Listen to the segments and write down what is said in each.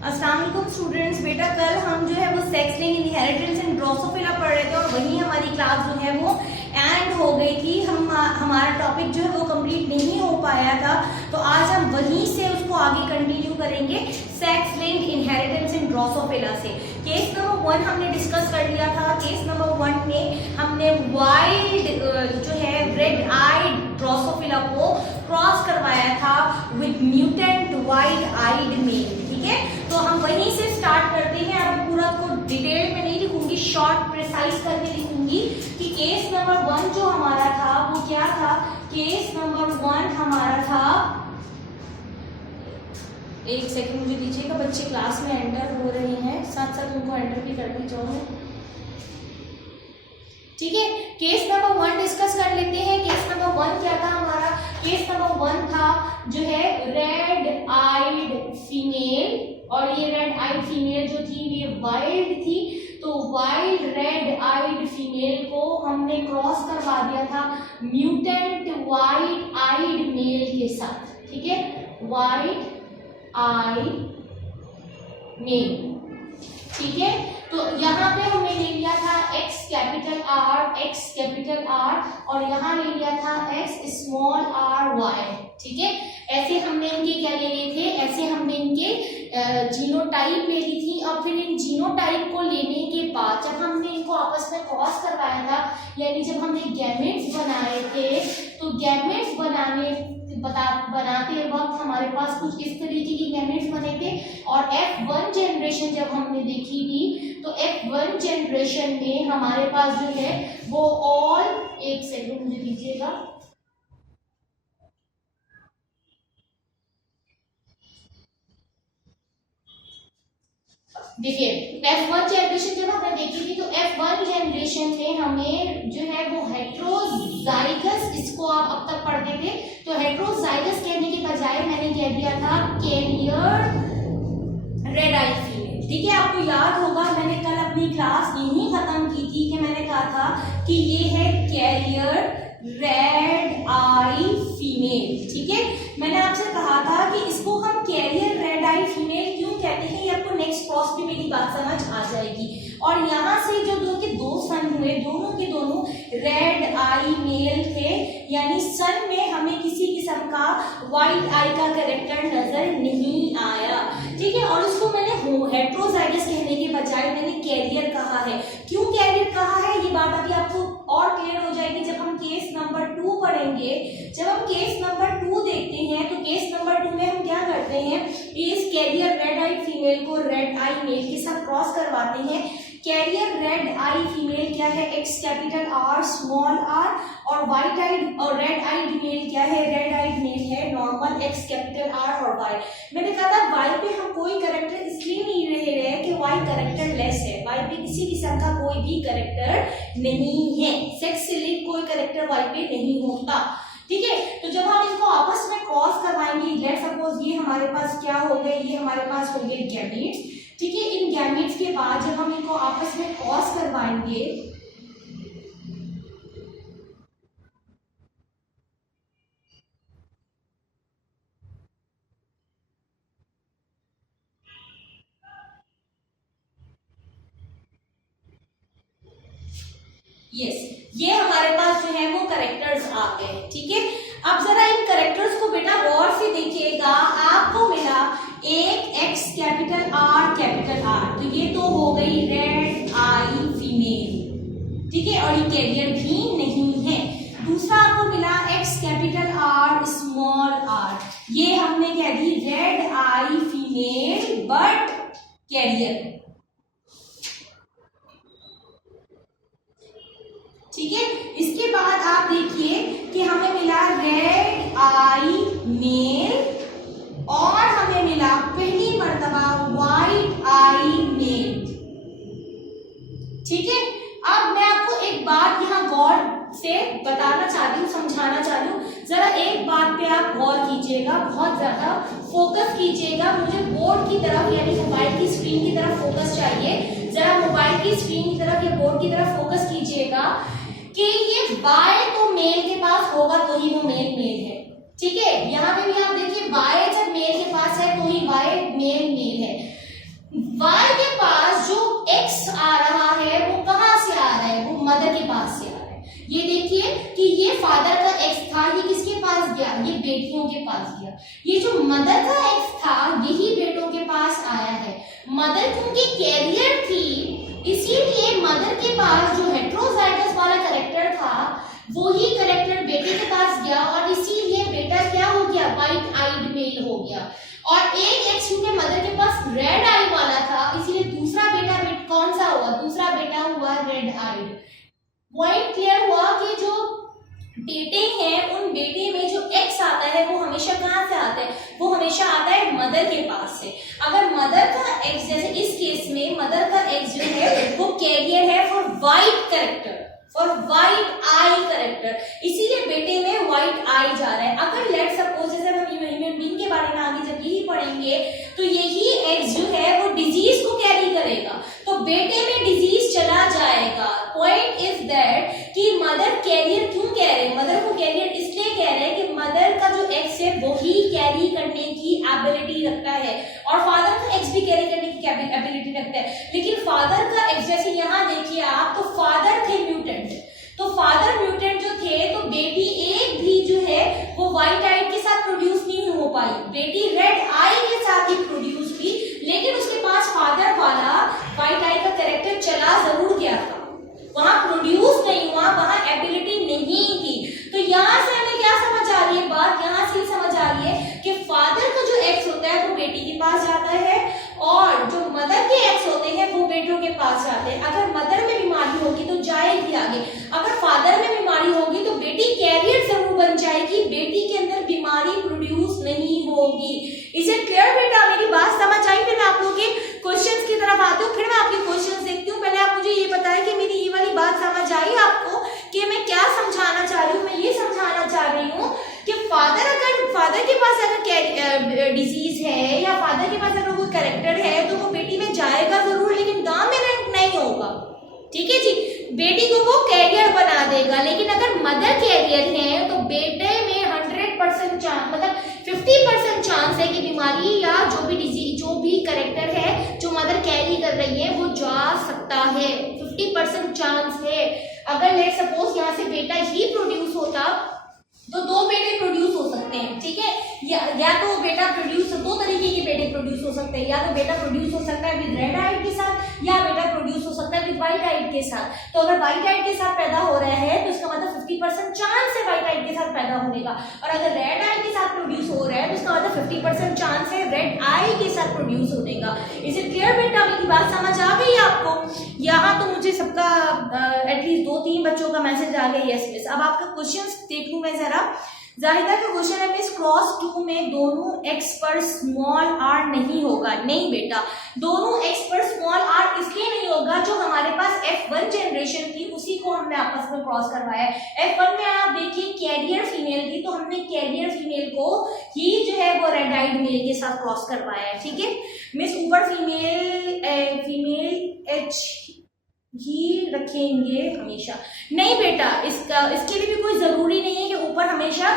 अस्सलाम वालेकुम स्टूडेंट्स। बेटा कल हम जो है वो sex link, inheritance and Drosophila पढ़ रहे थे और वहीं हमारी क्लास जो है वो एंड हो गई थी। हमारा टॉपिक जो है वो कंप्लीट नहीं हो पाया था, तो आज हम वहीं से उसको आगे कंटिन्यू करेंगे sex link, inheritance and Drosophila से। केस नंबर 1 हमने डिस्कस कर लिया था। केस नंबर 1 में हमने वाइल्ड जो है रेड आइड ड्रोसोफिला को क्रॉस करवाया था with mutant wild eyed male. ठीक है, तो हम वहीं से स्टार्ट करते हैं। अब पूरा को डिटेल में नहीं लिखूंगी, शॉर्ट प्रिसाइज करके लिखूंगी कि केस नंबर 1 जो हमारा था वो क्या था। केस नंबर 1 हमारा था, एक सेकंड मुझे दीजिएगा, बच्चे क्लास में एंटर हो रहे हैं, साथ साथ उनको एंटर भी कर दीजिए। ठीक है, केस नंबर 1 डिस्कस कर लेते हैं। केस नंबर 1 क्या था हमारा। केस नंबर 1 था जो है रेड आइड फीमेल, और ये रेड आइड फीमेल जो थी ये वाइल्ड थी, तो वाइल्ड रेड आइड फीमेल को हमने क्रॉस करवा दिया था म्यूटेंट वाइट आइड मेल के साथ। ठीक है, वाइट आई मेल। ठीक है, तो यहाँ पे हमने ले लिया था x कैपिटल R और यहाँ ले लिया था x स्मॉल r y। ठीक है, ऐसे हमने इनके क्या ले लिए थे, ऐसे हमने इनके जीनोटाइप ले ली थी। और फिर इन जीनोटाइप को लेने के बाद जब हमने इनको आपस में क्रॉस करवाया था, यानी जब हमने गैमेट्स बनाए थे, तो गैमेट्स बनाते वक्त हमारे पास कुछ इस तरीके की गैमेट्स बने थे। और F1 जनरेशन जब हमने देखी थी, तो F1 जनरेशन में हमारे पास जो है वो ऑल, एक सेकंड मुझे दीजिएगा, देखिए F1 जनरेशन जब हमने देखी थी, तो F1 जनरेशन में हमें जो है वो हेट्रोजाइगस, इसको आप अब तक पढ़ते थे, तो हेट्रोजाइगस कहने के बजाय मैंने कह दिया था कैरियर रेड आई फीमेल। ठीक है, आपको याद होगा मैंने कल अपनी क्लास यही खत्म की थी कि मैंने कहा था कि ये है कैरियर रेड आई फीमेल। ठीक है, मैंने आपसे कहा था कि इसको हम कैरियर रेड आई फीमेल क्यों कहते हैं, ये आपको नेक्स्ट क्लास में मेरी बात समझ आ जाएगी। और यहाँ से जो दो सन हुए, दोनों के दोनों रेड आई मेल थे, यानी सन में हमें किसी किस्म का वाइट आई का कैरेक्टर नजर नहीं आया। ठीक है, और उसको मैंने हेट्रोजाइगस कहने के बजाय मैंने कैरियर कहा है। क्यों कैरियर कहा है, ये बात अभी आपको और क्लियर हो जाएगी जब हम केस नंबर 2 पढ़ेंगे। जब हम केस नंबर 2 देखते हैं, तो केस नंबर 2 में हम क्या करते हैं, इस कैरियर रेड आई फीमेल को रेड आई मेल के साथ क्रॉस करवाते हैं। कैरियर रेड आई फीमेल क्या है, x capital R small r, और वाइट आइड और रेड आइड मेल क्या है, रेड आइड मेल है नॉर्मल एक्स कैपिटल R और y। मैंने कहा था y पे हम कोई कैरेक्टर इसलिए नहीं ले रहे हैं कि y कैरेक्टर लेस है, y पे किसी किस्म का कोई भी कैरेक्टर नहीं है, सेक्स से लिंक कोई कैरेक्टर y पे नहीं होता। ठीक है, तो जब हम इनको आपस में क्रॉस करवाएंगे, लेट सपोज ये हमारे पास क्या हो गए, ये हमारे पास हो गए गैमीट्स। ठीक है, इन गैमीट्स के बाद जब हम इनको आपस में क्रॉस करवाएंगे, ये हमारे पास जो है वो कैरेक्टर्स आ गए। ठीक है, अब जरा इन कैरेक्टर्स को बेटा गौर से देखिएगा, आपको मिला एक एक्स कैपिटल R, तो ये तो हो गई रेड आई फीमेल। ठीक है, और ये कैरियर भी नहीं है। दूसरा आपको मिला X capital R small r, ये हमने कह दी red eye female but carrier. ठीक है, इसके बाद आप देखिए कि हमें मिला रेड आई मेल और हमें मिला पहली मर्तबा वाइट आई मेल। ठीक है, अब मैं आपको एक बात यहाँ गौर से बताना चाहती हूँ, समझाना चाहती हूँ। जरा एक बात पे आप गौर कीजिएगा, बहुत ज्यादा फोकस कीजिएगा। मुझे बोर्ड की तरफ यानी मोबाइल की स्क्रीन की तरफ फोकस चाहिए। जरा मोबाइल की स्क्रीन की तरफ या बोर्ड की तरफ फोकस कीजिएगा कि ये बाय तो मेल के पास होगा तो ही वो मेल है। ठीक है, यहाँ पे भी आप देखिए वाई जब मेल के पास है तो ही वाई मेल है। कि ये फादर का एक्स था, ये किसके पास गया, ये बेटियों के पास गया। ये जो मदर का एक्स था यही बेटों के पास आया है। मदर क्योंकि कैरियर थी इसीलिए मदर के पास जो हेट्रोजाइगस वाला कैरेक्टर था वही कैरेक्टर बेटे के पास गया और इसीलिए बेटा क्या हो गया, व्हाइट आइड मेल हो गया। और एक एक्स क्योंकि मदर के पास रेड आई वाला था इसीलिए दूसरा बेटा कौन सा हुआ, दूसरा बेटा हुआ रेड आइड। पॉइंट क्लियर हुआ कि जो बेटे हैं उन बेटे में जो एक्स आता है वो हमेशा कहाँ से आता है, वो हमेशा आता है मदर के पास से। अगर मदर का एक्स, जैसे इस केस में मदर का एक्स जो है वो कैरियर है for white character, for white I character, इसीलिए बेटे में व्हाइट आई जा रहा है। अगर लेट सपोज जैसे हम ह्यूमन बीइंग के बारे में आगे जब यही पढ़ेंगे तो यही एक्स जो है वो डिजीज को कैरी करेगा, तो बेटे में डिजीज चला जाएगा। पॉइंट इज दैट कि मदर कैरियर क्यों कह रहे हैं, मदर को कैरियर इसलिए कह रहे हैं कि मदर का जो एक्स है वही कैरी करने की एबिलिटी रखता है और फादर का एक्स भी कैरी करने की एबिलिटी रखता है। लेकिन फादर का एक्स जैसे यहाँ देखिए आप, तो फादर थे म्यूटेंट, तो फादर म्यूटेंट जो थे तो बेटी एक भी जो है वो व्हाइट आई के साथ प्रोड्यूस नहीं हो पाई, बेटी रेड आई के साथ ही प्रोड्यूस हुई, लेकिन उसके पास फादर वाला व्हाइट आई का कैरेक्टर चला जरूर गया था, वहां प्रोड्यूस नहीं हुआ, वहां एबिलिटी नहीं थी। तो यहाँ से हमें क्या समझ आ रही है बात, यहाँ से समझ आ रही है कि फादर का जो एक्स होता है वो बेटी के पास जाता है और जो मदर के एक्स होते हैं वो बेटों के पास जाते हैं। अगर मदर में बीमारी होगी तो जाएगी आगे, अगर फादर में बीमारी होगी तो बेटी कैरियर जरूर बन जाएगी, बेटी के अंदर बीमारी प्रोड्यूस नहीं होगी। इसे क्लियर बेटा, मेरी बात समझ आई? फिर मैं आप लोगों के क्वेश्चंस की तरफ आती हूँ, फिर मैं आपके क्वेश्चंस देखती हूँ। पहले आप मुझे ये बताएं कि मेरी ये वाली बात समझ आई आपको कि मैं क्या समझाना चाह रही हूँ। मैं ये समझाना चाह रही हूँ कि फादर के पास अगर डिजीज है या फादर के पास अगर कोई कैरेक्टर है तो वो बेटी में जाएगा जरूर, लेकिन डोमिनेंट नहीं होगा, ठीक है जी, बेटी को वो कैरियर बना देगा। लेकिन अगर मदर कैरियर है तो बेटे में 100% चांस, मतलब 50% चांस है कि बीमारी या जो भी डिजीज, जो भी कैरेक्टर है जो मदर कैरी कर रही है वो जा सकता है, 50% चांस है। अगर लेट सपोज यहाँ से बेटा ही प्रोड्यूस होता तो दो बेटे प्रोड्यूस हो सकते हैं, ठीक है, या तो बेटा प्रोड्यूस, दो तरीके के बेटे प्रोड्यूस हो सकते हैं, या तो बेटा प्रोड्यूस हो सकता है विद रेड आइड के साथ या बेटा प्रोड्यूस हो सकता है विद व्हाइट आइड के साथ। तो अगर व्हाइट आइड के साथ पैदा हो रहा है तो इसका मतलब 50% चांस है व्हाइट आइड के साथ पैदा होने का, और अगर रेड आइड के साथ प्रोड्यूस हो रहा है तो इसका मतलब 50% चांस है रेड आई के साथ प्रोड्यूस होने का। इज इट क्लियर बेटा? मेरी बात समझ आ गई आपको? यहाँ तो मुझे सबका एटलीस्ट 2-3 बच्चों का मैसेज आ गया यस मिस। अब आपका क्वेश्चन देख लूं मैं जरा। जाहिदा का क्वेश्चन है मिस क्रॉस 2 में दोनों एक्स पर स्मॉल आर नहीं होगा। नहीं बेटा, दोनों एक्स पर स्मॉल आर इसलिए नहीं होगा, जो हमारे पास F1 जनरेशन थी उसी को हमने आपस में क्रॉस करवाया है। F1 में आप देखिए कैरियर फीमेल थी तो हमने कैरियर फीमेल को ही जो है वो रेड आइड मेल के साथ क्रॉस करवाया है, ठीक है मिस। ऊपर फीमेल H ही रखेंगे हमेशा? नहीं बेटा, इसके लिए भी कोई जरूरी नहीं है कि ऊपर हमेशा,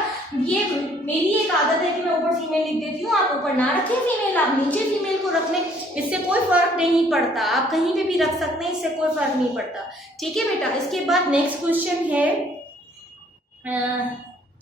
ये मेरी एक आदत है कि मैं ऊपर फीमेल लिख देती हूँ, आप ऊपर ना रखें फीमेल, आप नीचे फीमेल को रख लें, इससे कोई फर्क नहीं पड़ता, आप कहीं पे भी रख सकते हैं, इससे कोई फर्क नहीं पड़ता, ठीक है बेटा। इसके बाद नेक्स्ट क्वेश्चन है,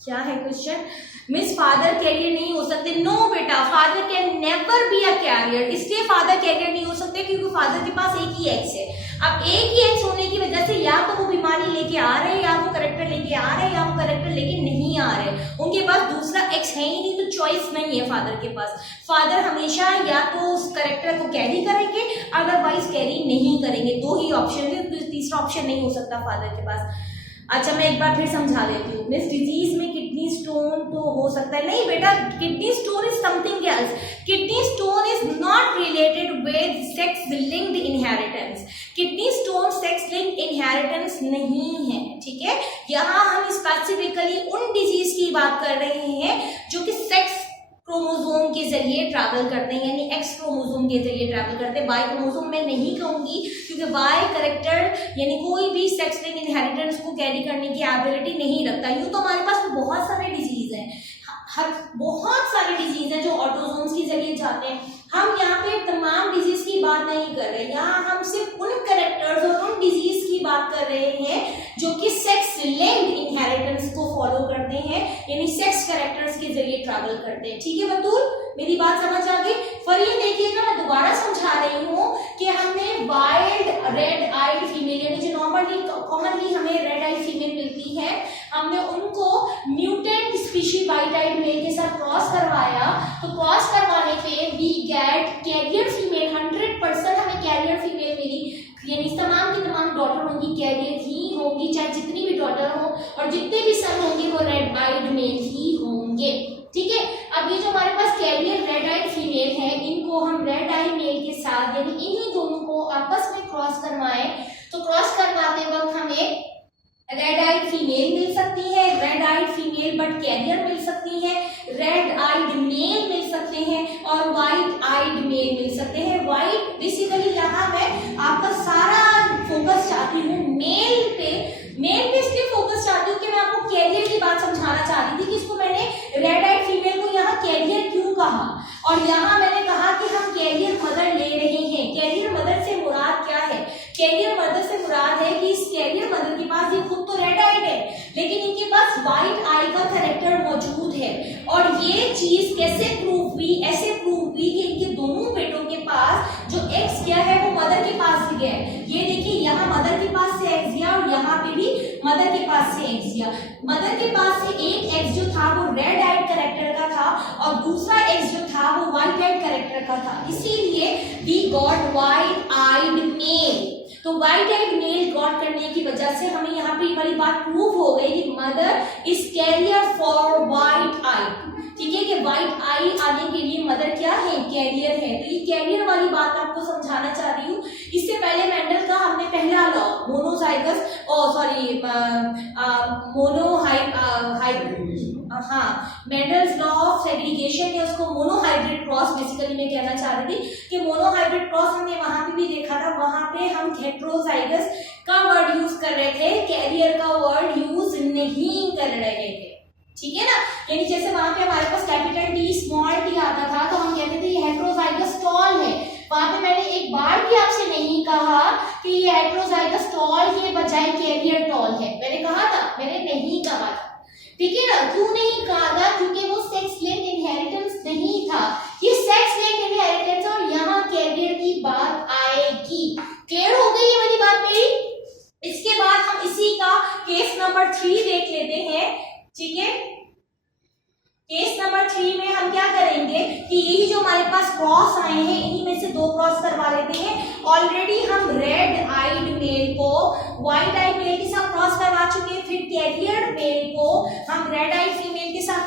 क्या है क्वेश्चन? मिस फादर कैरियर नहीं हो सकते? नो बेटा, father can never be a carrier. इसलिए फादर कैरियर नहीं हो सकते क्योंकि फादर के पास एक ही एक्स है। अब एक ही एक्स होने की वजह से या तो वो बीमारी लेके आ रहे हैं, या वो कैरेक्टर लेके आ रहे हैं, या वो कैरेक्टर लेके नहीं आ रहे, उनके पास दूसरा एक्स है ही नहीं, तो चॉइस नहीं है फादर के पास। फादर हमेशा या तो उस कैरेक्टर को कैरी करेंगे, अदरवाइज कैरी नहीं करेंगे, दो ही ऑप्शन है, तीसरा ऑप्शन नहीं हो सकता फादर के पास। अच्छा, मैं एक बार फिर समझा देती हूँ मिस। डिजीज में किडनी स्टोन तो हो सकता है? नहीं बेटा, kidney stone is something else. Kidney stone is not related with sex linked inheritance. Kidney stone sex linked inheritance नहीं है, ठीक है। यहाँ हम स्पेसिफिकली उन डिजीज की बात कर रहे हैं जो कि सेक्स क्रोमोसोम के जरिए ट्रैवल करते हैं, यानी एक्स क्रोमोसोम के जरिए ट्रैवल करते हैं। वाई क्रोमोसोम मैं नहीं कहूंगी क्योंकि वाई कैरेक्टर यानी कोई भी सेक्स लिंक इनहेरिटेंस को कैरी करने की एबिलिटी नहीं रखता। यूं तो हमारे पास बहुत सारे डिजीज हैं, बहुत सारे डिजीज हैं जो ऑटोसोम्स के जरिए जाते हैं। हम यहाँ पे तमाम डिजीज की बात नहीं कर रहे, यहाँ हम सिर्फ उन कैरेक्टर्स और उन डिजीज की बात कर रहे हैं जो कि सेक्स लिंक्ड इनहेरिटेंस स्ट्रगल करते हैं। ठीक है बतूल, मेरी बात समझ आ गई? फिर ये देखिएगा, मैं दोबारा समझा रही हूँ कि हमने वाइल्ड रेड आइड फीमेल यानी जो नॉर्मली कॉमनली हमें रेड आइड फीमेल मिलती है, हमने उनको mutant species white eyed male के साथ क्रॉस करवाया। तो क्रॉस करवाने पे वी गेट कैरियर फीमेल, 100% हमें कैरियर फीमेल मिली, यानी तमाम की तमाम डॉटर होंगी कैरियर ही होंगी, चाहे जितनी भी डॉटर हो, और जितने भी सन होंगे वो रेड आइड मेल ही होंगे। ठीक है, अब ये जो हमारे पास कैरियर रेड आइड फीमेल है, इनको हम रेड आइड मेल के साथ यानी इन्हीं दोनों को आपस में क्रॉस करवाएं, तो क्रॉस करवाते वक्त हमें रेड आइड फीमेल मिल सकती है, red eyed female but carrier मिल सकती है, रेड आइड मेल मिल सकते हैं और व्हाइट आइड मेल मिल सकते हैं। व्हाइट बेसिकली यहाँ मैं आपका सारा फोकस चाहती हूँ मेल पे इसलिए फोकस चाहती हूँ कि मैं आपको कैरियर की बात समझाना चाह रही थी कि इसको मैंने रेड आइड फीमेल को यहाँ कैरियर क्यों कहा, और यहाँ मैंने कहा कि हम कैरियर मदर ले रहे हैं। कैरियर मदर से मुराद क्या है? कैरियर मदर से मुराद है कि इस कैरियर मदर के पास ये खुद तो रेड आइड है, लेकिन इनके पास व्हाइट आई का कैरेक्टर मौजूद है। और ये चीज कैसे प्रूव हुई? ऐसे प्रूव हुई कि इनके दोनों बेटों के पास जो एक्स गया है वो मदर के पास से गया है। ये देखिए, यहाँ मदर के पास से एक्स गया और यहाँ पे भी मदर के पास से एक्स गया। मदर के पास से एक एक्स जो था वो रेड आइड कैरेक्टर का था और दूसरा एक्स जो था वो व्हाइट आइड कैरेक्टर का था, इसीलिए we got white eyed male. तो व्हाइट आइड मेल गॉट करने की वजह से हमें यहाँ पे ये वाली बात प्रूव हो गई कि mother is carrier for white eye. ठीक है, कि व्हाइट आई आने के लिए मदर क्या है? कैरियर है। तो ये कैरियर वाली बात आपको समझाना चाह रही हूँ। इससे पहले मेंडल का हमने पहला law monozygous Mendel's law of segregation है, उसको मोनोहाइब्रिड क्रॉस बेसिकली मैं कहना चाह रही थी कि मोनोहाइब्रिड क्रॉस हमने वहां पे भी देखा था। वहां पे हम हेटेरोजाइगस का वर्ड यूज कर रहे थे, कैरियर का वर्ड यूज नहीं कर रहे थे। ठीक है ना, यानी जैसे वहां पे हमारे पास कैपिटल टी स्मॉल टी आता था तो हम कहते थे ये हेटेरोजाइगस टॉल है। वहां पे मैंने एक बार भी आपसे नहीं कहा कि ये हेटेरोजाइगस टॉल के बजाय कैरियर टॉल है, मैंने कहा था? मैंने नहीं कहा था। ठीक है ना, क्यों नहीं कहा था? क्योंकि वो सेक्स लिंक्ड इनहेरिटेंस नहीं था, ये सेक्स लिंक्ड इनहेरिटेंस और यहाँ कैरियर की बात आएगी। क्लियर हो गई ये वाली बात मेरी? इसके बाद हम इसी का केस नंबर 3 देख लेते हैं। ठीक है, केस नंबर 3 में हम क्या करेंगे कि यही जो हमारे पास क्रॉस आए हैं इन्हीं में से 2 क्रॉस करवा लेते हैं। ऑलरेडी हम रेड आइड मेल को व्हाइट आइड मेल के साथ क्रॉस करवा चुके हैं, फिर कैरियर मेल को हम रेड आइड फीमेल के साथ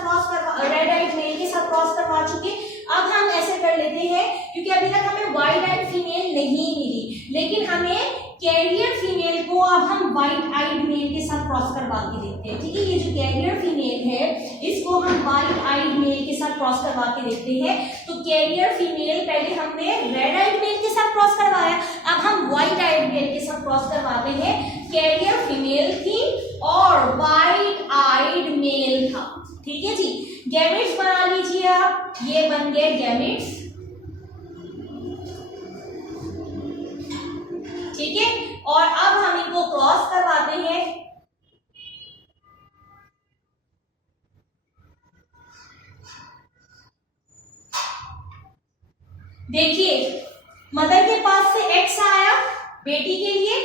रेड आइड मेल के साथ क्रॉस करवा चुके। अब हम ऐसे कर लेते हैं, क्योंकि अभी तक हमें व्हाइट आइड फीमेल नहीं मिली, लेकिन हमें कैरियर फीमेल को अब हम व्हाइट आइड मेल के साथ क्रॉस करवा के देखते हैं। ठीक है, ये जो कैरियर फीमेल है इसको हम व्हाइट आइड मेल के साथ क्रॉस करवा के देखते हैं। तो कैरियर फीमेल पहले हमने रेड आइड मेल के साथ क्रॉस करवाया, अब हम व्हाइट आइड मेल के साथ क्रॉस करवाते हैं। कैरियर फीमेल थी और व्हाइट आइड मेल था। ठीक है जी, गैमेट्स बना लीजिए आप, ये बन गए गैमेट्स। ठीक है, और अब हम इनको क्रॉस करवाते हैं। देखिए, मदर के पास से एक्स आया बेटी के लिए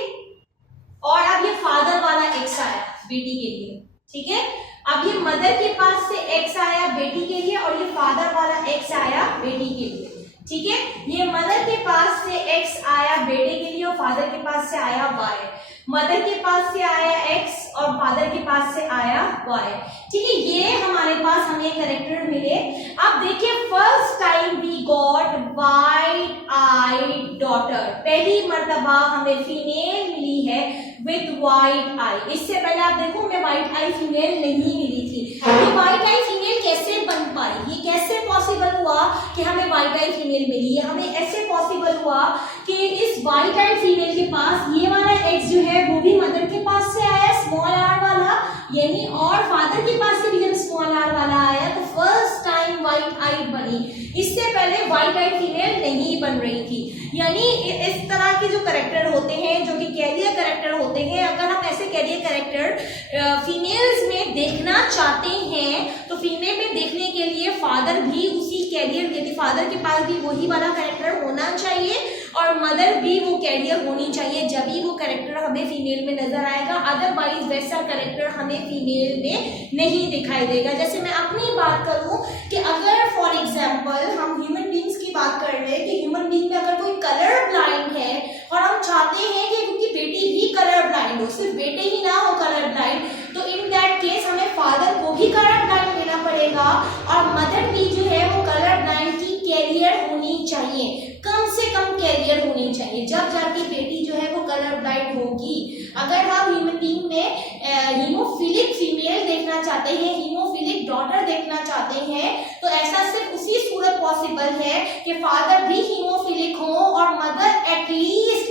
और अब ये फादर वाला एक्स आया बेटी के लिए। ठीक है, अब ये मदर के पास से एक्स आया बेटी के लिए और ये फादर वाला एक्स आया बेटी के लिए। ठीक है, ये मदर के पास से एक्स आया बेटे के लिए और फादर के पास से आया वाई। मदर के पास से आया एक्स और फादर के पास से आया वाई। ठीक है, ये हमारे पास हमें कैरेक्टर मिले। अब देखिए, first time we got white eyed daughter, पहली मर्तबा हमें फीमेल मिली है विद व्हाइट आई। इससे पहले आप देखो हमें व्हाइट आई फीमेल नहीं मिली थी। ये व्हाइट आई फीमेल कैसे बन पाई? ये कैसे पॉसिबल हुआ कि हमें व्हाइट आई फीमेल मिली है? हमें ऐसे पॉसिबल हुआ कि इस व्हाइट आई फीमेल के पास ये वाला एक्स जो है वो भी मदर के पास से आया स्मॉल आर वाला, यानी और फादर के पास से भी जब स्मॉल आर वाला आया तो फर्स्ट टाइम व्हाइट आई बनी। इससे पहले व्हाइट आई फीमेल नहीं बन रही थी। यानी इस तरह के जो करेक्टर होते हैं, जो कि कैरियर करेक्टर होते हैं, अगर हम ऐसे कैरियर करेक्टर फीमेल्स में देखना चाहते हैं तो फीमेल में देखने के लिए फादर भी उसी कैरियर, यदि फादर के पास भी वही वाला करेक्टर होना चाहिए और मदर भी वो कैरियर होनी चाहिए, जब भी वो करेक्टर हमें फीमेल में नजर आएगा। अदरवाइज वैसा करेक्टर हमें फीमेल में नहीं दिखाई देगा। जैसे मैं अपनी बात करूं कि अगर फॉर एग्जांपल हम ह्यूमन बींग्स की बात कर रहे हैं कि ह्यूमन बींग में अगर कोई कलर ब्लाइंड है और हम चाहते हैं कि उनकी बेटी भी कलर ब्लाइंड हो, सिर्फ बेटे ही ना हो कलर ब्लाइंड, तो इन दैट केस हमें फादर को भी कलर ब्लाइंड लेना पड़ेगा और मदर भी जो है वो कलर ब्लाइंड की कैरियर होनी चाहिए, कम से कम कैरियर होनी चाहिए, जब जाके बेटी जो है वो कलर ब्लाइंड होगी। अगर हम ह्यूमन बीइंग में हीमोफिलिक फीमेल देखना चाहते हैं, हीमोफिलिक डॉटर देखना चाहते हैं, तो ऐसा सिर्फ उसी सूरत पॉसिबल है कि फादर भी हीमोफिलिक हो और मदर एटलीस्ट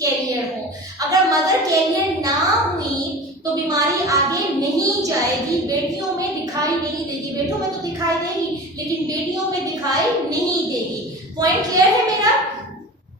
कैरियर हो। अगर मदर कैरियर ना हुई तो बीमारी आगे नहीं जाएगी, बेटियों में दिखाई नहीं देगी, बेटों में तो दिखाई देगी लेकिन बेटियों में दिखाई नहीं देगी। पॉइंट क्लियर है मेरा?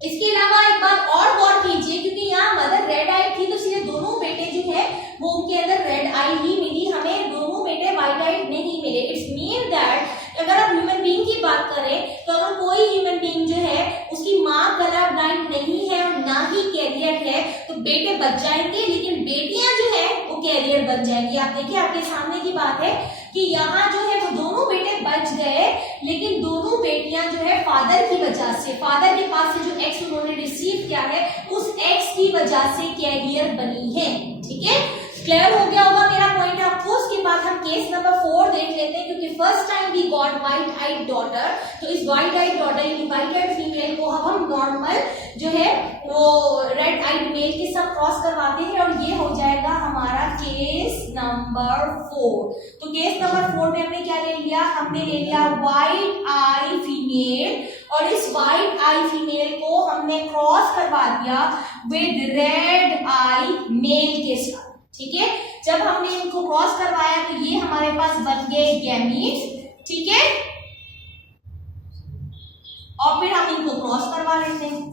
इसके अलावा एक बात और गौर कीजिए, क्योंकि यहाँ मदर रेड आई थी तो सीधे दोनों बेटे जो है वो उनके अंदर रेड आई ही मिली, हमें दोनों बेटे वाइट आई नहीं मिले। इट्स मीन दैट अगर आप ह्यूमन बीइंग की बात करें तो अगर कोई ह्यूमन बीइंग जो है उसकी माँ कलर ब्लाइंड नहीं है और ना ही कैरियर है तो बेटे बच जाएंगे, लेकिन बेटियां जो है वो कैरियर बन जाएंगी। आप देखिए आपके सामने की बात है कि यहाँ जो है वो दोनों बेटे बच गए, लेकिन दोनों बेटियां जो है फादर की वजह से, फादर के पास से जो एक्स उन्होंने रिसीव किया है उस एक्स की वजह से कैरियर बनी है। ठीक है, क्लियर हो गया होगा मेरा पॉइंट आपको। उसके बाद हम केस नंबर 4 देख लेते हैं, क्योंकि first time we got white eyed daughter, तो इस वाइट आइड डॉटर यानी वाइट आइड फीमेल को अब हम नॉर्मल जो है वो रेड आइड मेल के साथ क्रॉस करवाते हैं और ये हो जाएगा हमारा केस नंबर 4। तो केस नंबर 4 में हमने क्या ले लिया? हमने ले लिया वाइट आई फीमेल और इस वाइट आई फीमेल को हमने क्रॉस करवा दिया विद रेड आई मेल के साथ। ठीक है, जब हमने इनको क्रॉस करवाया तो ये हमारे पास बन गए गैमीट्स। ठीक है, और फिर हम इनको क्रॉस करवा लेते हैं।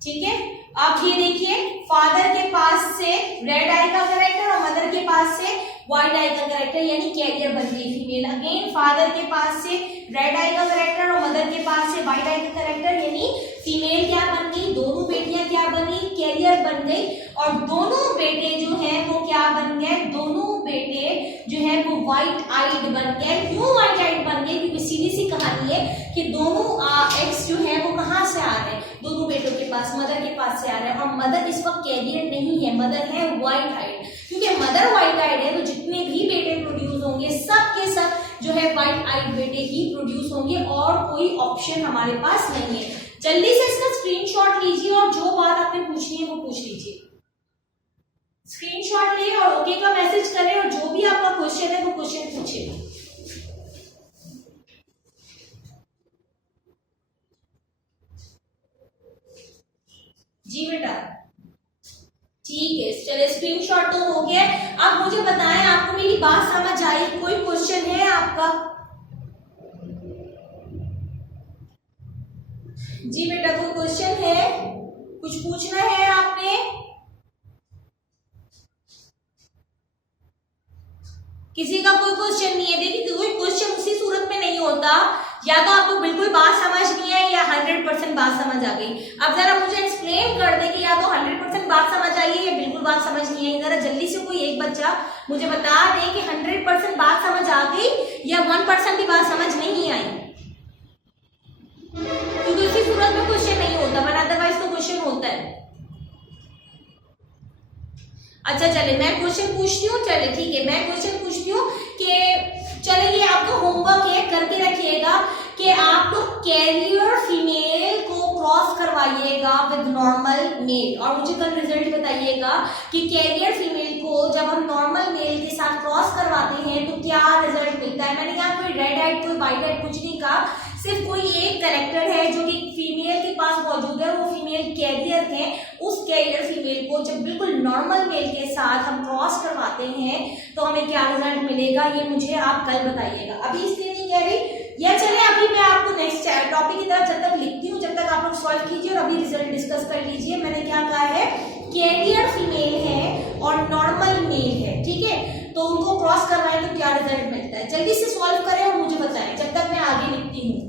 ठीक है, आप ये देखिए फादर के पास से रेड आई का कैरेक्टर और मदर के पास से व्हाइट आई का कैरेक्टर यानी कैरियर बन गई फीमेल। अगेन फादर के पास से रेड आई का कैरेक्टर और मदर के पास से व्हाइट आई का कैरेक्टर यानी फीमेल क्या बन गई? दोनों बेटियां क्या बन गई? कैरियर बन गई। और दोनों बेटे जो है वो क्या बन गए? दोनों बेटे जो है वो व्हाइट आइड बन गए। क्यों व्हाइट आइड बन गए? क्योंकि सीधी सी कहानी है कि दोनों एक्स जो है वो कहाँ से आ रहे हैं? दोनों बेटों के पास, मदर के पास से आ रहे हैं और मदर इस वक्त कैरियर नहीं है, मदर है व्हाइट आइड। क्योंकि मदर व्हाइट आइड है तो जितने भी बेटे प्रोड्यूस होंगे सब के सब जो है व्हाइट आइड बेटे ही प्रोड्यूस होंगे और कोई ऑप्शन हमारे पास नहीं है। जल्दी से इसका स्क्रीनशॉट लीजिए और जो बात आपने पूछनी है वो पूछ लीजिए। स्क्रीनशॉट ले और ओके का मैसेज करें और जो भी आपका क्वेश्चन है वो क्वेश्चन पूछिए। जी बेटा, ठीक है, चलिए स्क्रीनशॉट तो हो गया। अब मुझे बताएं आपको मेरी बात समझ आई? कोई क्वेश्चन है आपका? जी बेटा, कोई क्वेश्चन है? कुछ पूछना है आपने? किसी का कोई क्वेश्चन नहीं है? देखिए कोई क्वेश्चन उसी सूरत में नहीं होता या तो आपको बिल्कुल बात समझ नहीं है या 100% बात समझ आ गई। अब जरा मुझे एक्सप्लेन कर दे कि या तो 100% बात समझ आई है या बिल्कुल बात समझ नहीं आई। जरा जल्दी से कोई एक बच्चा मुझे बता दे कि 100% बात समझ आ गई या 1% भी बात समझ नहीं आई। क्योंकि उसी सूरत में क्वेश्चन नहीं होता, वरना अदरवाइज तो क्वेश्चन होता है। अच्छा चले मैं क्वेश्चन पूछती हूँ। चले ठीक है, मैं क्वेश्चन पूछती हूँ कि चले ये आपका होमवर्क है, करके रखिएगा कि आप लोग कैरियर फीमेल को क्रॉस करवाइएगा विद नॉर्मल मेल और मुझे कल रिजल्ट बताइएगा कि कैरियर फीमेल को जब हम नॉर्मल मेल के साथ क्रॉस करवाते हैं तो क्या रिजल्ट मिलता है। मैंने कहा कोई रेड आइड कोई व्हाइट आइड कुछ नहीं कहा, सिर्फ कोई एक कैरेक्टर है जो कि फीमेल के पास मौजूद है, वो फीमेल कैरियर है, उस कैरियर फीमेल को जब बिल्कुल नॉर्मल मेल के साथ हम क्रॉस करवाते हैं तो हमें क्या रिजल्ट मिलेगा, ये मुझे आप कल बताइएगा, अभी इसलिए नहीं कह रही। या चले अभी मैं आपको नेक्स्ट टॉपिक की तरफ जब तक लिखती हूँ, जब तक आप लोग सॉल्व कीजिए और अभी रिजल्ट डिस्कस कर लीजिए। मैंने क्या कहा है, कैरियर फीमेल है और नॉर्मल मेल है, ठीक है, तो उनको क्रॉस करवाएं तो क्या रिजल्ट मिलता है, जल्दी से सॉल्व करें और मुझे बताएं जब तक मैं आगे लिखती हूँ।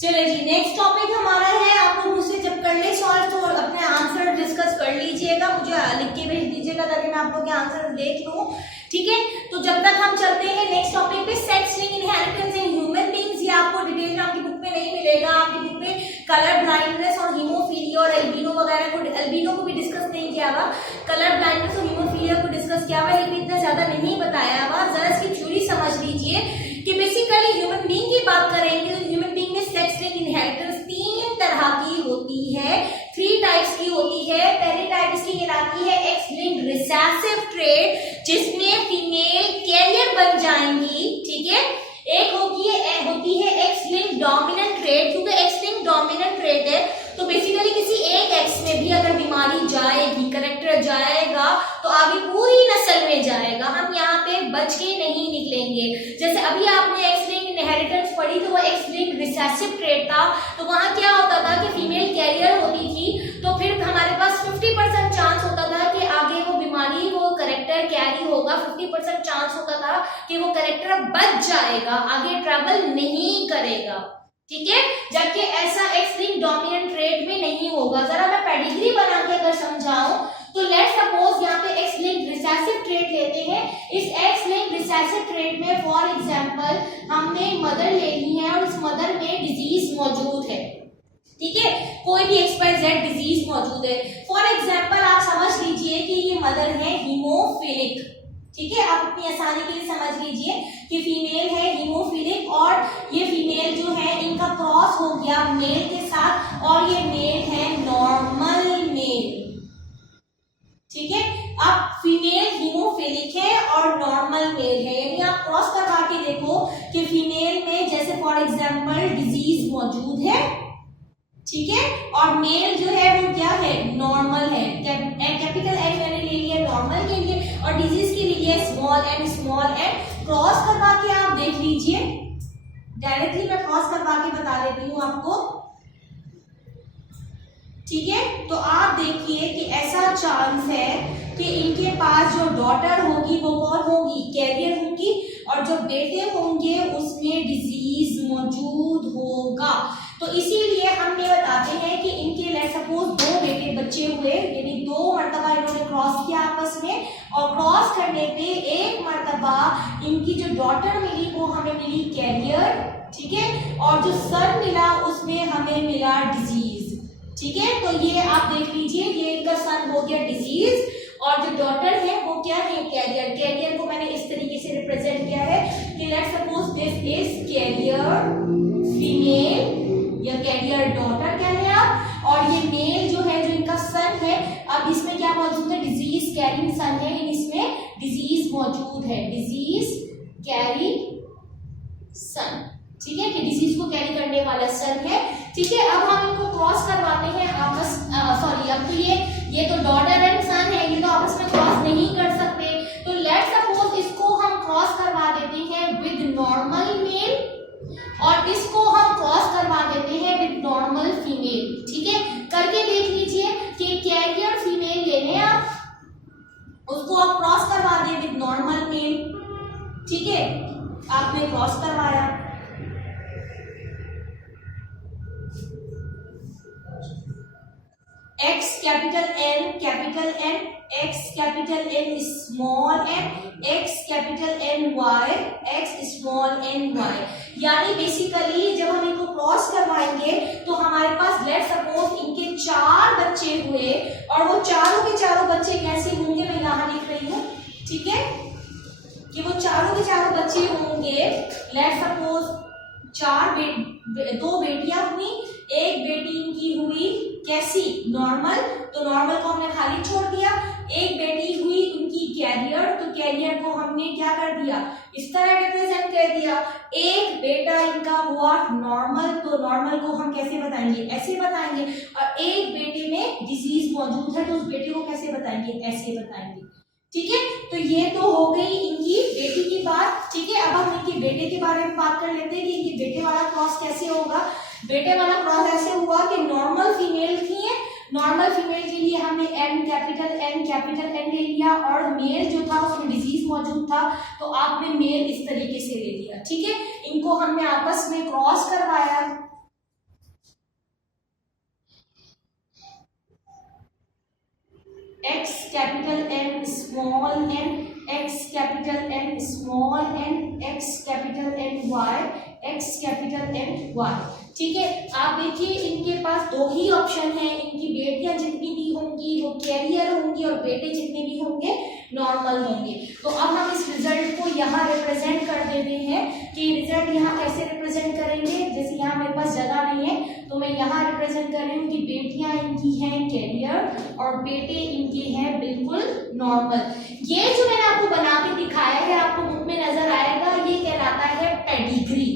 चलिए जी, नेक्स्ट टॉपिक हमारा है, आप लोग मुझसे जब कर ले सॉल्व तो अपने आंसर डिस्कस कर लीजिएगा, मुझे लिख के भेज दीजिएगा ताकि मैं आप लोग के आंसर देख लूं, ठीक है। तो जब तक हम चलते हैं नेक्स्ट टॉपिक पे, sex link inheritance in human beings. ये आपको डिटेल में आपकी बुक में नहीं मिलेगा, आपकी बुक में कलर ब्लाइंडनेस और हीमोफीलिया और एल्बिनो वगैरह को, एल्बिनो को भी डिस्कस नहीं किया हुआ, कलर ब्लाइंडनेस और हीमोफीलिया को डिस्कस किया हुआ, लेकिन इतना ज्यादा नहीं बताया हुआ। जरा इसकी थ्योरी समझ लीजिए कि बेसिकली ह्यूमन बीइंग की बात करेंगे तो ह्यूमन बीइंग में सेक्स लिंक इनहेरिटेंस 3 तरह की होती है, 3 टाइप्स की होती है। पहली टाइप इसकी कहलाती है एक्स लिंक्ड रिसेसिव ट्रेट, जिसमें फीमेल कैरियर बन जाएंगी, ठीक है। एक होती है एक्स लिंक्ड डोमिनेंट ट्रेट, क्योंकि एक्स लिंक्ड डोमिनेंट ट्रेट है तो बेसिकली किसी एक एक्स में भी अगर बीमारी जाएगी, कैरेक्टर जाएगा तो आगे पूरी नस्ल में जाएगा, हम यहाँ पे बच के नहीं निकलेंगे। जैसे अभी आपने एक्स लिंक्ड इनहेरिटेंस पढ़ी तो वो एक्स लिंक्ड रिसेसिव ट्रेट था, तो वहां क्या होता था कि फीमेल कैरियर होती थी, तो फिर हमारे पास 50% चांस होता था कि आगे वो बीमारी, वो कैरेक्टर कैरी होगा, 50% चांस होता था कि वो कैरेक्टर बच जाएगा, आगे ट्रैवल नहीं करेगा, ठीक है। जबकि ऐसा एक्स लिंक्ड डोमिनेंट ट्रेट में नहीं होगा। जरा मैं पेडिग्री बना के अगर समझाऊं तो लेट्स सपोज यहाँ पे एक्स लिंक्ड रिसेसिव ट्रेट लेते हैं। इस एक्स लिंक्ड रिसेसिव ट्रेट में फॉर एग्जांपल हमने मदर ले ली है और इस मदर में डिजीज मौजूद है, ठीक है, कोई भी XYZ डिजीज मौजूद है। फॉर एग्जांपल आप समझ लीजिए कि ये मदर है हीमोफिलिक, ठीक है, आप अपनी आसानी के लिए समझ लीजिए कि फीमेल है हीमोफिलिक और ये फीमेल जो है इनका क्रॉस हो गया मेल के साथ और ये मेल है नॉर्मल मेल, ठीक है। अब फीमेल हीमोफिलिक है और नॉर्मल मेल है, यानी आप क्रॉस करवा के देखो कि फीमेल में जैसे फॉर एग्जांपल डिजीज मौजूद है, ठीक है, और मेल जो है वो क्या है, नॉर्मल है। कैपिटल एन मैंने ले लिया नॉर्मल के लिए और डिजीज के लिए स्मॉल एन। क्रॉस करवा के आप देख लीजिए, डायरेक्टली मैं क्रॉस करवा के बता देती हूँ आपको, ठीक है। तो आप देखिए कि ऐसा चांस है कि इनके पास जो डॉटर होगी वो कौन होगी, कैरियर होगी, और जो बेटे होंगे उसमें डिजीज मौजूद होगा। तो इसीलिए हम ये बताते हैं कि इनके लेट्स सपोज 2 बेटे बच्चे हुए, यानी 2 मरतबा इन्होंने क्रॉस किया आपस में, और क्रॉस करने पे एक मर्तबा इनकी जो डॉटर मिली वो हमें मिली कैरियर, ठीक है, और जो सन मिला उसमें हमें मिला डिजीज, ठीक है। तो ये आप देख लीजिए, ये इनका सन हो गया डिजीज और जो डॉटर है वो क्या है, कैरियर। कैरियर को मैंने इस तरीके से रिप्रेजेंट किया है कि let's suppose this is carrier female या कैरियर डॉटर कह लें आप, और ये मेल जो है, जो इनका सन है, अब इसमें क्या मौजूद है, डिजीज कैरिंग सन है, इसमें डिजीज मौजूद है, डिजीज कैरी सन, ठीक है, कि डिजीज को कैरी करने वाला सन है, ठीक है। अब हम इनको क्रॉस करवाते हैं आपस, सॉरी, अब तो ये तो डॉटर एंड सन है, ये तो आपस में क्रॉस नहीं कर सकते, तो लेट्स सपोज इसको हम क्रॉस करवा देते हैं विद नॉर्मल मेल और इसको हम क्रॉस करवा देते हैं विद नॉर्मल फीमेल, ठीक है। करके देख लीजिए कि कैरियर फीमेल ले लें आप, उसको आप क्रॉस करवा दें विद नॉर्मल मेल, ठीक है, आपने क्रॉस करवाया, X capital N X capital N small n, X capital N Y X small n Y, यानी बेसिकली जब हम इनको क्रॉस करवाएंगे तो हमारे पास लेट्स सपोज इनके 4 बच्चे हुए और वो चारों के चारों बच्चे कैसे होंगे, मैं यहाँ लिख रही हूँ, ठीक है, कि वो चारों के चारों बच्चे होंगे, लेट्स सपोज 2 बेटियां हुई, एक बेटी इनकी हुई कैसी, नॉर्मल, तो नॉर्मल को हमने खाली छोड़ दिया, एक बेटी हुई इनकी कैरियर, तो कैरियर को हमने क्या कर दिया, इस तरह रिप्रेजेंट कर दिया, एक बेटा इनका हुआ नॉर्मल, तो नॉर्मल को हम कैसे बताएंगे, ऐसे बताएंगे, और एक बेटे में डिजीज मौजूद है तो उस बेटे को कैसे बताएंगे, ऐसे बताएंगे, ठीक है। तो ये तो हो गई इनकी बेटी की बात, ठीक है। अब हम इनके बेटे के बारे में बात कर लेते हैं कि इनके बेटे वाला क्रॉस कैसे होगा। बेटे वाला क्रॉस ऐसे हुआ कि नॉर्मल फीमेल थी, नॉर्मल फीमेल के लिए हमने N कैपिटल N ले लिया और मेल जो था उसमें डिजीज मौजूद था तो आपने मेल इस तरीके से ले लिया, ठीक है। इनको हमने आपस में क्रॉस करवाया, X capital N small n, X capital N small n, X capital N Y X capital N Y, ठीक है। आप देखिए इनके पास 2 ही ऑप्शन है, इनकी बेटियां जितनी भी होंगी वो कैरियर होंगी और बेटे जितने भी होंगे नॉर्मल होंगे। तो अब हम इस रिजल्ट को यहाँ रिप्रेजेंट कर देते हैं कि रिजल्ट यहाँ कैसे रिप्रेजेंट करेंगे, जैसे यहाँ मेरे पास जगह नहीं है तो मैं यहाँ रिप्रेजेंट कर रही हूँ कि बेटियां इनकी हैं कैरियर और बेटे इनके हैं बिल्कुल नॉर्मल। ये जो मैंने आपको बना के दिखाया है, आपको बुक में नजर आएगा, ये कहलाता है पेडिग्री।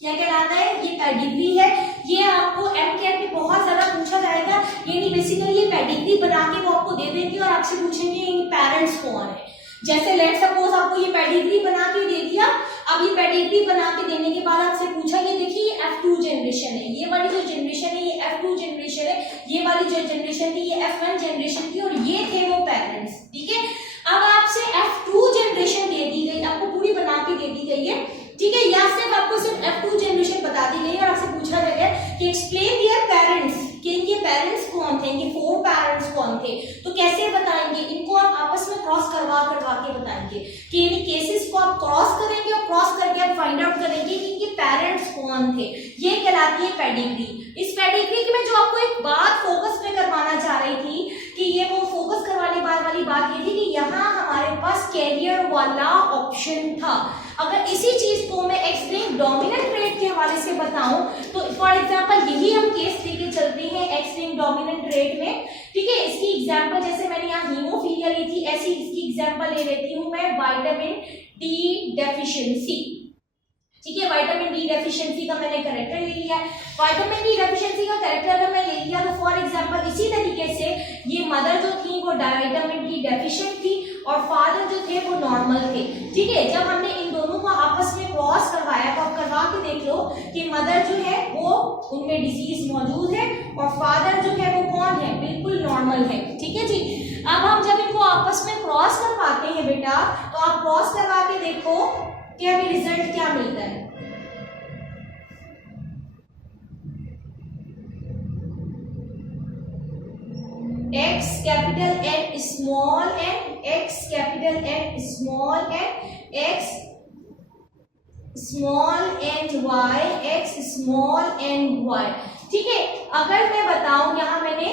क्या कहलाता है, ये पेडिग्री है। ये आपको एमकेट में बहुत ज्यादा पूछा जाएगा, यानी बेसिकली ये पेडिग्री बना के वो आपको दे देंगे और आपसे पूछेंगे इन पेरेंट्स कौन है। जैसे लेट सपोज आपको ये पेडिग्री बना के दे दिया, अब ये पेडिग्री बना के देने के बाद आपसे पूछा ये देखिए ये F2 जनरेशन है, ये वाली जो जनरेशन है ये F2 जनरेशन है, ये वाली जो जनरेशन थी ये F1 जनरेशन थी और ये थे वो पेरेंट्स, ठीक है। अब आपसे F2 जनरेशन दे दी गई, आपको पूरी बना के दे दी गई है, ठीक है, या सिर्फ आपको सिर्फ F2 जनरेशन बता दी गई है और आपसे पूछा गया है कि एक्सप्लेन देयर पेरेंट्स, कि इनके पेरेंट्स कौन थे, इनके 4 पेरेंट्स कौन थे, तो कैसे बताएंगे, इनको आप आपस में क्रॉस करवा के बताएंगे कि इन केसेस को आप क्रॉस करेंगे और क्रॉस करके आप फाइंड आउट करेंगे कि इनके पेरेंट्स कौन थे। ये कहलाती है पेडिग्री। इस पेडिग्री की मैं जो आपको एक बात फोकस में करवाना चाह रही थी कि ये वो फोकस करवाने वाली बात ये थी कि यहाँ हमारे पास कैरियर वाला ऑप्शन था। अगर इसी चीज को मैं एक्स लिंक्ड डोमिनेंट ट्रेट के हवाले से बताऊं तो फॉर एग्जांपल यही हम केस लेके चलते हैं एक्स लिंक्ड डोमिनेंट ट्रेट में, ठीक है। इसकी एग्जांपल जैसे मैंने यहाँ हीमोफीलिया ली थी, ऐसी इसकी एग्जांपल ले लेती हूँ मैं विटामिन डी डेफिशिएंसी, ठीक है। विटामिन डी डेफिशिएंसी का मैंने कैरेक्टर ले लिया है। विटामिन डी डेफिशिएंसी का कैरेक्टर अगर मैं ले लिया तो फॉर एग्जांपल इसी तरीके से ये मदर जो थी वो विटामिन डी डेफिशिएंट थी और फादर जो थे वो नॉर्मल थे, ठीक है। जब हमने इन दोनों को आपस में क्रॉस करवाया तो आप करवा के देख लो कि मदर जो है वो उनमें डिजीज मौजूद है और फादर जो है वो कौन है, बिल्कुल नॉर्मल है, ठीक है जी। अब हम जब इनको आपस में क्रॉस करवाते हैं बेटा तो आप क्रॉस करवा के देखो कि हमें रिजल्ट क्या मिलता है। X capital N small n, X capital N small n, X small n y, X small n y। ठीक है, अगर मैं बताऊं यहाँ मैंने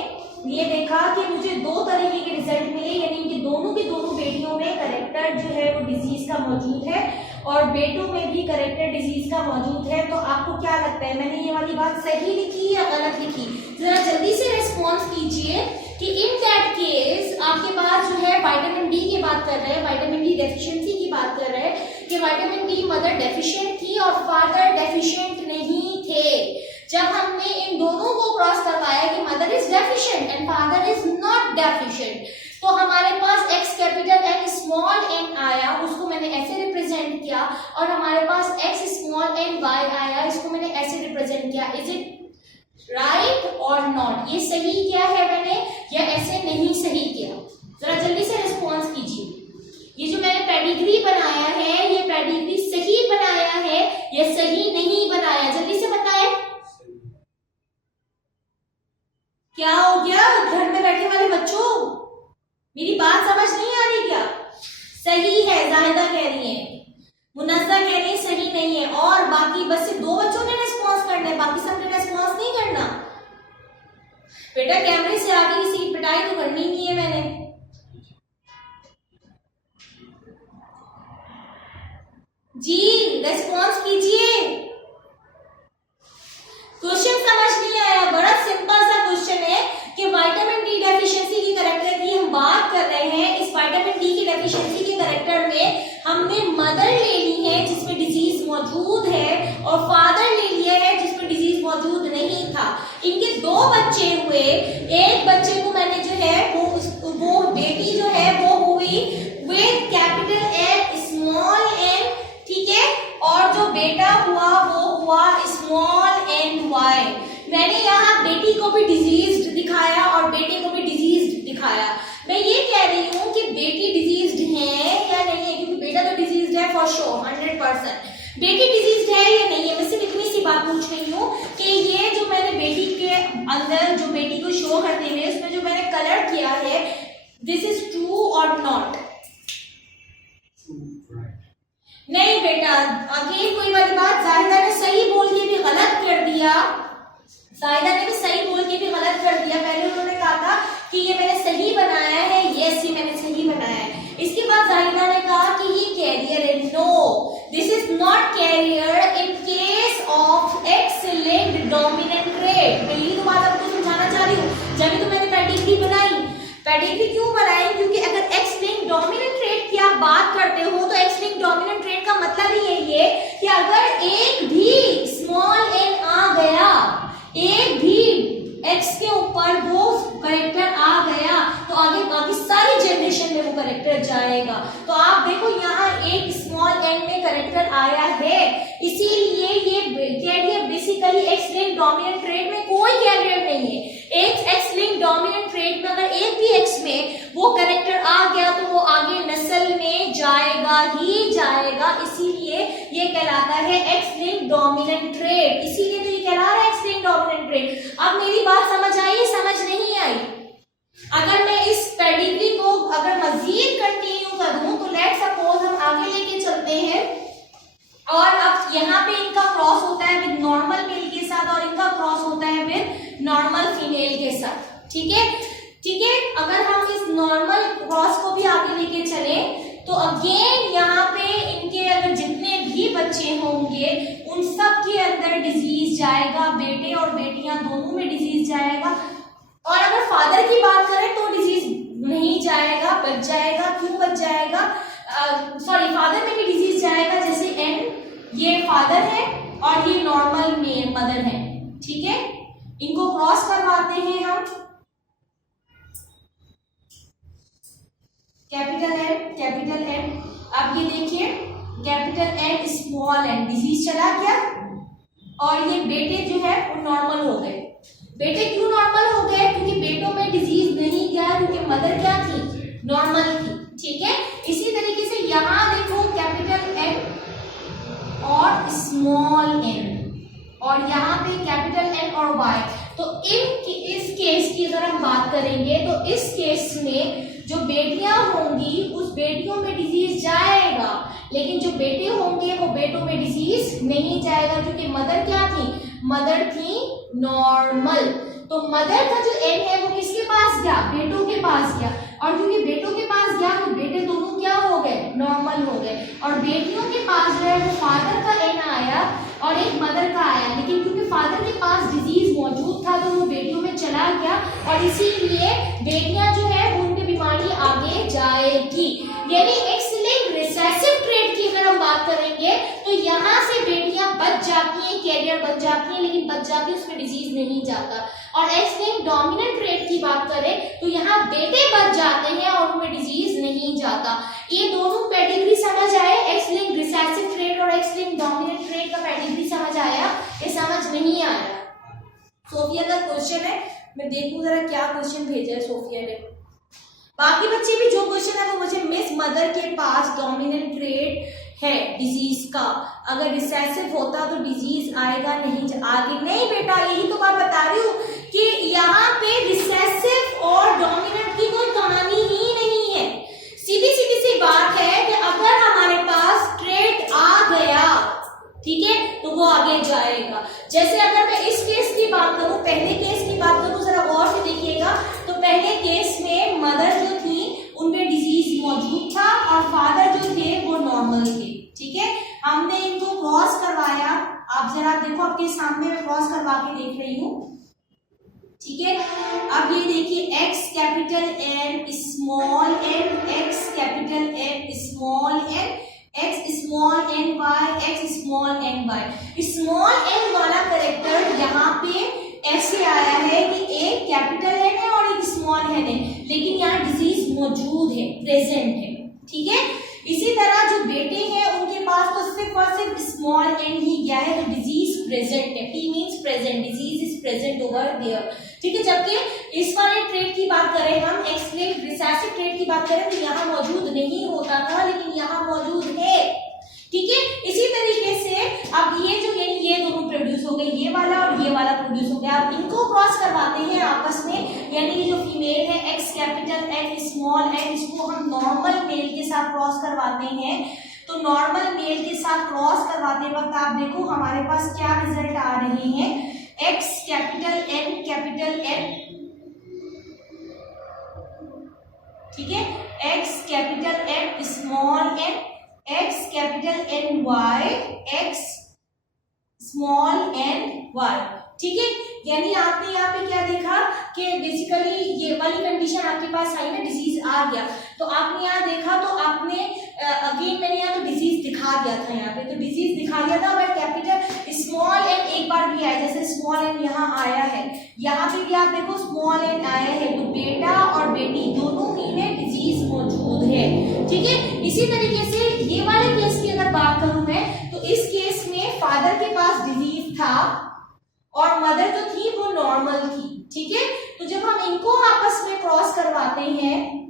ये देखा कि मुझे दो तरीके के रिजल्ट मिले, यानी कि दोनों की दोनों बेटियों में करेक्टर जो है वो डिजीज का मौजूद है और बेटों में भी करेक्टर डिजीज का मौजूद है। तो आपको क्या लगता है, मैंने ये वाली बात सही लिखी या गलत लिखी? जरा जल्दी से रिस्पॉन्स कीजिए कि इन दैट केस आपके पास जो है विटामिन डी की बात कर रहे हैं, विटामिन डी डेफिशिएंसी की बात कर रहे हैं कि विटामिन डी मदर डेफिशिएंट थी और फादर डेफिशिएंट नहीं थे। जब हमने इन दोनों को क्रॉस करवाया कि mother is deficient and father is not deficient, तो हमारे पास x capital N small n आया, उसको मैंने ऐसे रिप्रेजेंट किया, और हमारे पास x स्मॉल n y आया, इसको मैंने ऐसे रिप्रेजेंट किया। इज इट राइट और नॉट? ये सही किया है मैंने या ऐसे नहीं सही किया? जरा जल्दी से रिस्पॉन्स कीजिए। ये जो मैंने पेडिग्री बनाया है, ये पेडिग्री सही बनाया है या सही नहीं बनाया? जल्दी से बताएं। क्या हो गया घर में बैठे वाले बच्चों, मेरी बात समझ नहीं आ रही क्या? सही है, जाहिदा कह रही है, मुनज़्ज़ा कह रही है सही नहीं है, और बाकी बस सिर्फ दो बच्चों ने रिस्पॉन्स करना है, बाकी सबने रिस्पॉन्स नहीं करना। बेटा कैमरे से आगे किसी की पिटाई तो करनी नहीं है मैंने। जी रिस्पॉन्स कीजिए। क्वेश्चन समझ नहीं आया? बड़ा सिंपल सा क्वेश्चन है कि विटामिन डी डेफिशिएंसी की करेक्टर की हम बात कर रहे हैं। इस विटामिन डी की डेफिशिएंसी के करेक्टर में हमने मदर ले ली है जिसमें डिजीज मौजूद है और फादर ले लिया है जिसमें डिजीज मौजूद नहीं था। इनके दो बच्चे हुए, एक बच्चे को मैंने जो है वो बेटी जो है वो हुई with capital N small n, ठीक है, और जो बेटा हुआ वो हुआ स्मॉल n y। मैंने यहाँ बेटी को भी डिजीज्ड दिखाया और बेटे को भी डिजीज्ड दिखाया। मैं ये कह रही हूँ कि बेटी डिजीज्ड है या नहीं है, क्योंकि बेटा तो डिजीज्ड है फॉर श्योर 100%। बेटी डिजीज्ड है या नहीं है, मैं सिर्फ इतनी सी बात पूछ रही हूँ कि ये जो मैंने बेटी के अंदर जो बेटी को शो करते हुए उसमें जो मैंने कलर किया है, दिस इज ट्रू और नॉट? नहीं बेटा, अगेन कोई वाली बात, जाहिदा ने सही बोल के भी गलत कर दिया, जाहिदा ने भी सही बोल के भी गलत कर दिया। पहले उन्होंने कहा था कि ये मैंने सही बनाया है, यस ये मैंने सही बनाया है। इसके बाद जाहिदा ने कहा कि ये कैरियर है। No, this is not carrier in case of X linked dominant trait. मैं यही तो बात आपको समझाना चाह रही हूँ, जब तो मैंने पेडिग्री बनाई। पेडिग्री क्यों बनाई? क्योंकि अगर एक्स लिंक्ड डोमिनेंट ट्रेट की आप बात करते हो तो एक्स लिंक्ड डोमिनेंट ट्रेट का मतलब ही है ये कि अगर एक भी स्मॉल n आ गया, एक भी x के ऊपर वो करेक्टर आ गया, तो आगे बाकी सारी जनरेशन में वो करेक्टर जाएगा। तो आप देखो यहाँ एक स्मॉल n में करेक्टर आया है, इसीलिए ये carrier basically X linked dominant trait में कोई कैरियर नहीं है। एक एक्स लिंक्ड डोमिनेंट ट्रेट में अगर एक भी एक्स में वो करेक्टर आ गया तो वो आगे नस्ल में जाएगा ही जाएगा, इसीलिए ये कहलाता है एक्स लिंक्ड डोमिनेंट ट्रेट। इसीलिए तो ये कहला रहा है एक्स लिंक्ड डोमिनेंट ट्रेट। अब मेरी बात समझ आई, समझ नहीं आई? अगर मैं इस पेडिग्री को अगर मजीद कंटिन्यू करूं तो लेट्स सपोज हम आगे लेके चलते हैं, और अब यहाँ पे इनका क्रॉस होता है विद नॉर्मल मेल के साथ और इनका क्रॉस होता है विद नॉर्मल फीमेल के साथ, ठीक है? ठीक है, अगर हम इस नॉर्मल क्रॉस को भी आगे लेके चले तो अगेन यहाँ पे इनके अगर जितने भी बच्चे होंगे उन सब के अंदर डिजीज जाएगा, बेटे और बेटियां दोनों में डिजीज जाएगा। और अगर फादर की बात करें तो डिजीज नहीं जाएगा, बच जाएगा। क्यों बच जाएगा? सॉरी, फादर में भी डिजीज जाएगा, जैसे एन ये फादर है और ये नॉर्मल में मदर है, ठीक है? इनको क्रॉस करवाते हैं हम, कैपिटल एन। अब ये देखिए capital N small N, disease चला गया और ये बेटे जो है वो नॉर्मल हो गए। बेटे क्यों नॉर्मल हो गए? क्योंकि बेटों में डिजीज नहीं गया, क्योंकि मदर क्या थी? नॉर्मल थी, ठीक है? इसी तरीके से यहाँ देखो कैपिटल एन और स्मॉल एन, और यहाँ पे कैपिटल एन और वाई। तो इस केस की अगर हम बात करेंगे तो इस केस में जो बेटियां होंगी उस बेटियों में डिजीज जाएगा, लेकिन जो बेटे होंगे वो बेटों में डिजीज नहीं जाएगा, क्योंकि मदर क्या थी, मदर थी नॉर्मल। तो मदर का जो एन है वो किसके पास गया, बेटों के पास गया, और क्योंकि बेटों के पास गया तो बेटे दोनों क्या हो गए, नॉर्मल हो गए। और बेटियों के पास जो है वो फादर का एन आया और एक मदर का आया, लेकिन क्योंकि फादर के पास डिजीज मौजूद था तो वो बेटियों में चला गया, और इसीलिए बेटियां जो है उनकी बीमारी आगे जाएगी। यानी एक्स लिंक्ड रिसेसिव ट्रेट की अगर हम बात करेंगे तो यहाँ से बेटियां बच जाती हैं, कैरियर बन जाती हैं, लेकिन बच जाती है उसमें डिजीज नहीं जाता। और एक्स लिंक्ड डोमिनेंट ट्रेट की बात करें तो यहाँ बेटे बच जाते हैं और उनमें डिजीज नहीं जाता। ये दोनों कैटेगरी समझ आए, एक्स लिंक्ड रिसेसिव ट्रेट और एक्स लिंक्ड डोमिनेंट ट्रेट का कैटेगरी समझ आया, ये समझ नहीं आया। सोफिया का क्वेश्चन है, मैं देखूं जरा क्या क्वेश्चन भेजा है सोफिया ने। बाकी बच्चे भी जो क्वेश्चन है वो मुझे, मिस मदर के पास डोमिनेंट ट्रेट है डिजीज का, अगर रिसेसिव होता तो डिजीज आएगा नहीं, आगे नहीं बेटा, यही तो बात बता रही हूँ कि यहाँ पे रिसेसिव और डोमिनेंट की कोई कहानी ही नहीं है। सीधी सीधी सी बात है कि अगर हमारे पास ट्रेट आ गया, ठीक है, तो वो आगे जाएगा। जैसे अगर मैं इस केस की बात करूं, पहले केस की बात करूं, जरा गौर से देखिएगा, तो पहले केस में मदर जो थी उनमें डिजीज मौजूद था और फादर जो थे वो नॉर्मल थे, ठीक है। हमने इनको क्रॉस करवाया, आप जरा देखो आपके सामने मैं क्रॉस करवा के देख रही हूँ, ठीक है। अब ये देखिए x capital N small n, x capital N small n, x small n y, x small n y। Small n वाला कैरेक्टर यहाँ पे ऐसे आया है कि एक कैपिटल n है और एक स्मॉल n है, लेकिन यहाँ डिजीज मौजूद है, प्रेजेंट है, ठीक है। इसी तरह जो बेटे हैं उनके पास तो सिर्फ और सिर्फ स्मॉल n ही गया है, तो डिजीज प्रेजेंट है, p means present, disease is present over there, ठीक है। जबकि इस वाले ट्रेट की बात करें हम, एक्स लिंक्ड रिसेसिव ट्रेट की बात करें तो यहाँ मौजूद नहीं होता था, लेकिन यहाँ मौजूद है, ठीक है। इसी तरीके से अब ये जो ये दोनों प्रोड्यूस हो गए, ये वाला और ये वाला प्रोड्यूस हो गया। अब इनको क्रॉस करवाते हैं आपस में, यानी जो फीमेल है x capital N small n, इसको हम नॉर्मल मेल के साथ क्रॉस करवाते हैं। तो नॉर्मल मेल के साथ क्रॉस करवाते वक्त आप देखो हमारे पास क्या रिजल्ट आ रहे हैं, एक्स कैपिटल N, ठीक है, x capital N small n, x capital N y, x small n y, ठीक है। यानी आपने यहाँ पे क्या देखा कि बेसिकली ये वाली कंडीशन आपके पास आई ना, डिजीज आ गया, तो आपने यहाँ देखा तो आपने अगेन मैंने यहाँ तो डिजीज दिखा दिया था, यहाँ पे तो डिजीज दिखा दिया था, बट कैपिटल स्मॉल n एक बार भी आया, जैसे स्मॉल n यहाँ आया है, यहाँ पे भी आप देखो स्मॉल n आया है, तो बेटा और बेटी दोनों ही में डिजीज मौजूद है, ठीक है। इसी तरीके से ये वाले केस की अगर बात करूं मैं, तो इस केस में फादर के पास डिजीज था और मदर जो थी वो नॉर्मल थी, ठीक है। तो जब हम इनको आपस में क्रॉस करवाते हैं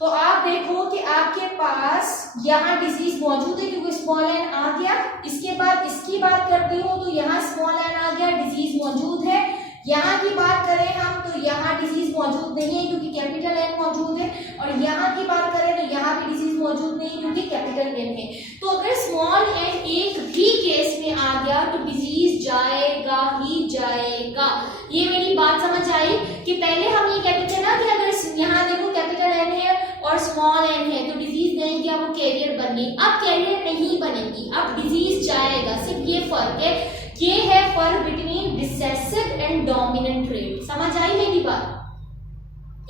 तो आप देखो कि आपके पास यहाँ डिजीज मौजूद है, क्योंकि स्मॉल n आ गया। इसके बाद इसकी बात करती हूँ तो यहाँ स्मॉल n आ गया, डिजीज मौजूद है। यहाँ की बात करें हम तो यहाँ डिजीज मौजूद नहीं है क्योंकि कैपिटल N मौजूद है, और यहाँ की बात करें तो यहाँ भी डिजीज मौजूद नहीं क्योंकि कैपिटल N है। तो अगर स्मॉल n एक भी केस में आ गया तो डिजीज जाएगा ही जाएगा। ये मेरी बात समझ आई कि पहले हम ये कहते थे ना कि अगर यहाँ देखो कैपिटल N है और स्मॉल n है तो डिजीज नहीं गया, वो कैरियर बन गई। अब कैरियर नहीं बनेगी, अब डिजीज जाएगा, सिर्फ ये फर्क है। ये है फर्क between recessive and dominant trait. समझ आई मेरी बात?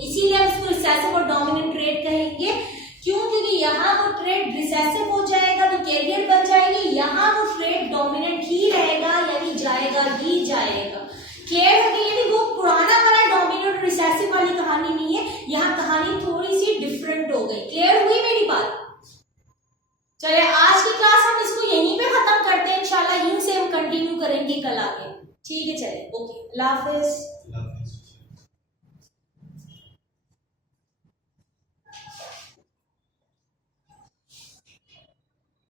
इसीलिए हम इसको रिसेसिव और डोमिनेंट ट्रेट कहेंगे। क्यों? क्योंकि यहाँ वो ट्रेट रिसेसिव हो जाएगा तो कैरियर बन जाएगी, यहाँ वो ट्रेट डोमिनेंट ही रहेगा, यानी जाएगा ही जाएगा। क्लियर हो गई? यानी वो पुराना वाला डोमिनेंट रिसेसिव वाली कहानी नहीं है, यहाँ कहानी थोड़ी सी डिफरेंट हो गई। क्लियर हुई मेरी बात? चलिए आज की क्लास हम इसको यहीं पे खत्म करते हैं, इंशाल्लाह यहीं से हम कंटिन्यू करेंगे कल आगे। ठीक है, चलिए, ओके, अल्लाह हाफिज।